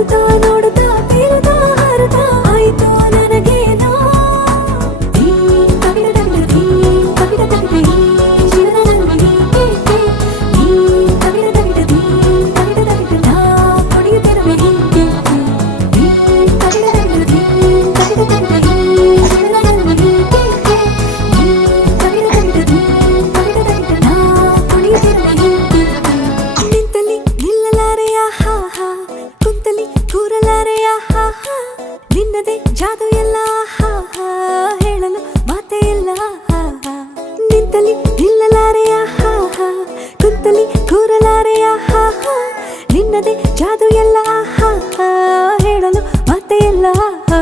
ನೋಡುತ್ತಾ ನೋಡುತ್ತಾ ಬೀರುತ್ತಾ ಹಾರುತ್ತಾ ಆಯಿತು ನನಗೇನೋ ಧೀ ತಗಿಡ ತಗಿಡ ಧೀ ತಗಿಡ ತಗಿಡ ಈ ಶಿವನಲ್ಲಿ ಧೀ ತಗಿಡ ತಗಿಡ ಧೀ ತಗಿಡ ತಗಿಡ ನಾ ಕುಣಿಯುತ್ತಿರುವೆ ಹೀಗೆ ಧೀ ತಗಿಡ ತಗಿಡ ಧೀ ತಗಿಡ ತಗಿಡ ಈ ಶಿವನಲ್ಲಿ ಧೀ ತಗಿಡ ತಗಿಡ ಧೀ ತಗಿಡ ತಗಿಡ ನಾ ಕುಣಿಯುತ್ತಿರುವೆ ಹೀಗೆ ನಿಂತಲ್ಲಿ ನಿಲ್ಲಲಾರೆಯ ಹಾ ಹಾ ಕುಂತಲಿ ಕೂರಲಾರೆಯ ಹಾ ಹಾ ನಿನ್ನದೇ ಜಾದು ಎಲ್ಲ ಹಾ ಹಾ ಹೇಳಲು ಮಾತೇ ಇಲ್ಲ ಹಾ ಹಾ ನಿಂತಲಿ ನಿಲ್ಲಲಾರೆಯ ಹಾ ಹಾ ಕುಂತಲಿ ಕೂರಲಾರೆಯ ಹಾ ಹಾ ನಿನ್ನದೇ ಜಾದು ಎಲ್ಲ ಹಾ ಹಾ ಹೇಳಲು ಮಾತೇ ಇಲ್ಲ ಹಾ